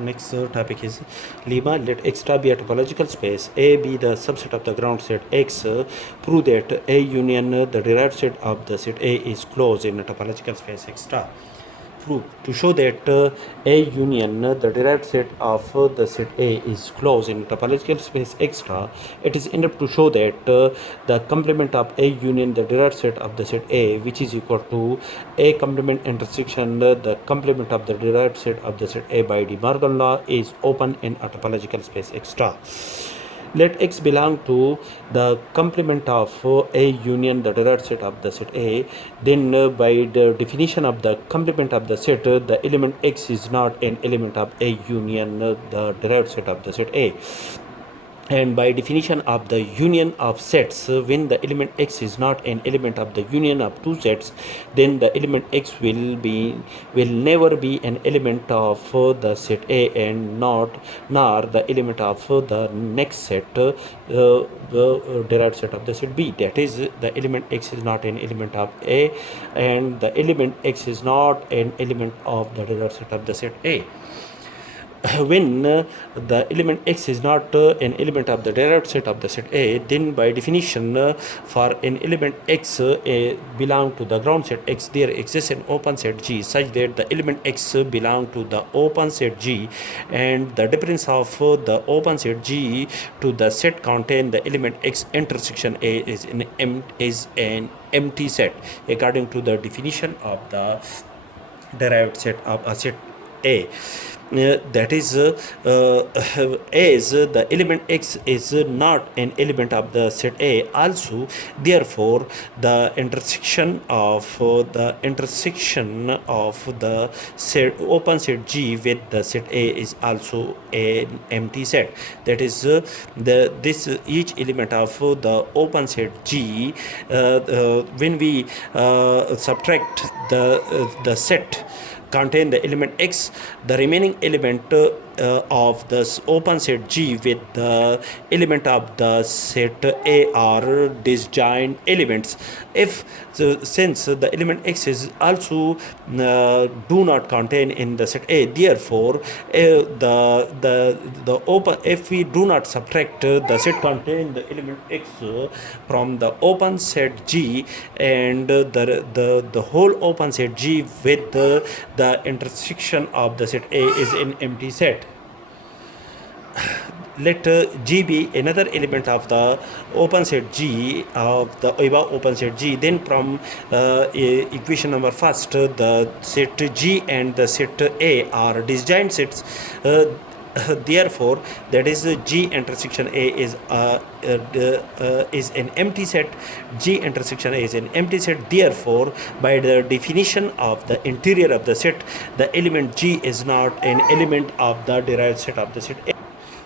next topic is lemma. Let X star be a topological space. A be the subset of the ground set X. Prove that A union the derived set of the set A is closed in a topological space X star. Proof. To show that A union the derived set of the set A is closed in topological space X star, it is enough to show that the complement of A union the derived set of the set A, which is equal to A complement intersection the complement of the derived set of the set A by De Morgan law, is open in a topological space X star. Let X belong to the complement of A union the derived set of the set A, then by the definition of the complement of the set, the element X is not an element of A union the derived set of the set A. And by definition of the union of sets, when the element X is not an element of the union of two sets, then the element X will never be an element of the set A and nor the element of the next set, the derived set of the set B. That is, the element X is not an element of A and the element X is not an element of the derived set of the set A. When the element X is not an element of the derived set of the set A, then by definition for an element X belong to the ground set X, there exists an open set G such that the element X belong to the open set G, and the difference of the open set G to the set contain the element X intersection A is an empty set according to the definition of the derived set of a set A. That is, as the element X is not an element of the set A, also therefore the intersection of the set open set G with the set A is also an empty set. That is, each element of the open set G, when we subtract the set contain the element X, the remaining element of the open set G with the element of the set A are disjoint elements. Since the element X is also do not contain in the set A, therefore the open, if we do not subtract the set contain the element X from the open set G and the whole open set G with the intersection of the set A is an empty set. Let G be another element of the open set G of the above open set G. Then from equation number first, the set G and the set A are disjoint sets. Therefore, that is G intersection A is an empty set. G intersection A is an empty set. Therefore, by the definition of the interior of the set, the element G is not an element of the derived set of the set A.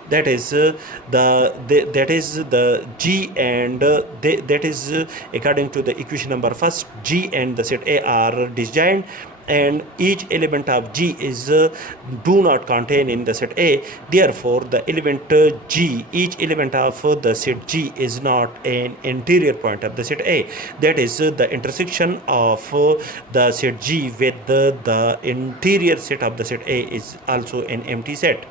That is that is the G and that is according to the equation number first, G and the set A are disjoint, and each element of G is do not contain in the set A. Therefore, the element G, each element of the set G is not an interior point of the set A. That is, the intersection of the set G with the interior set of the set A is also an empty set.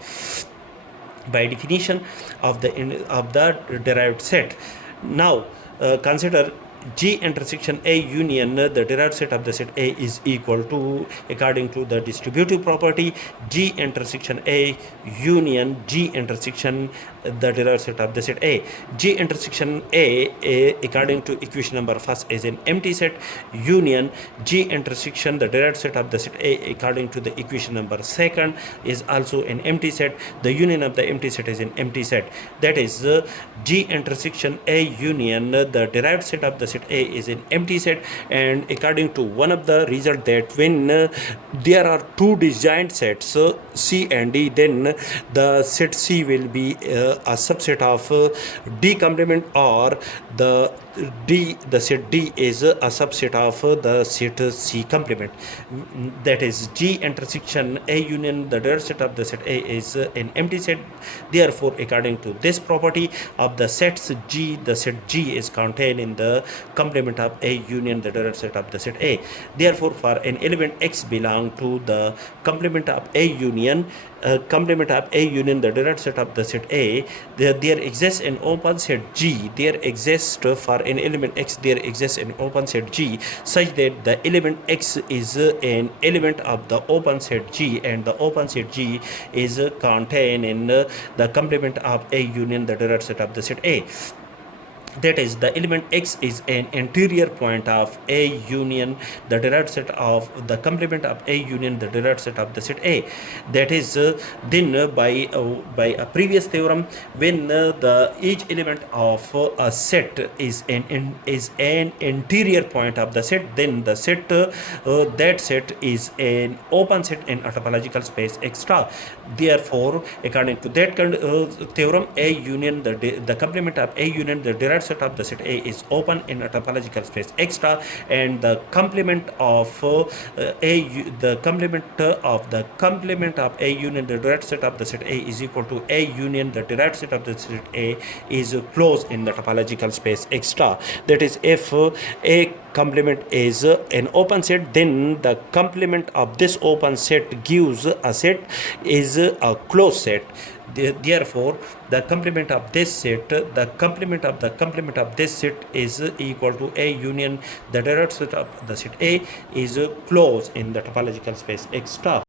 By definition of the derived set. Now consider G intersection A union the derived set of the set A is equal to, according to the distributive property, G intersection A union G intersection the derived set of the set A. G intersection A according to equation number first is an empty set, union G intersection the derived set of the set A according to the equation number second is also an empty set. The union of the empty set is an empty set. That is, G intersection A union the derived set of the set A is an empty set, and according to one of the result that when there are two disjoint sets C and D, then the set C will be a subset of D complement, or the set D is a subset of the set C complement. That is, G intersection A union the direct set of the set A is an empty set. Therefore, according to this property of the sets G, the set G is contained in the complement of A union the direct set of the set A. Therefore, for an element X belong to the complement of A union, the direct set of the set A, there exists an open set G. There exists for an element X, there exists an open set G such that the element X is an element of the open set G, and the open set G is contained in the complement of A union the direct set of the set A. That is, the element X is an interior point of A union the direct set of the complement of A union the direct set of the set A. That is, then by a previous theorem, when the each element of a set is an interior point of the set, then the set that set is an open set in a topological space X star. Therefore, according to that theorem, A union the complement of A union the direct set of the set A is open in a topological space X star, and the complement of the complement of A union the direct set of the set A is equal to A union the direct set of the set A is closed in the topological space X star. That is, if A complement is an open set, then the complement of this open set gives a set is a closed set. Therefore, the complement of this set, the complement of this set is equal to A union the direct set of the set A is closed in the topological space X star.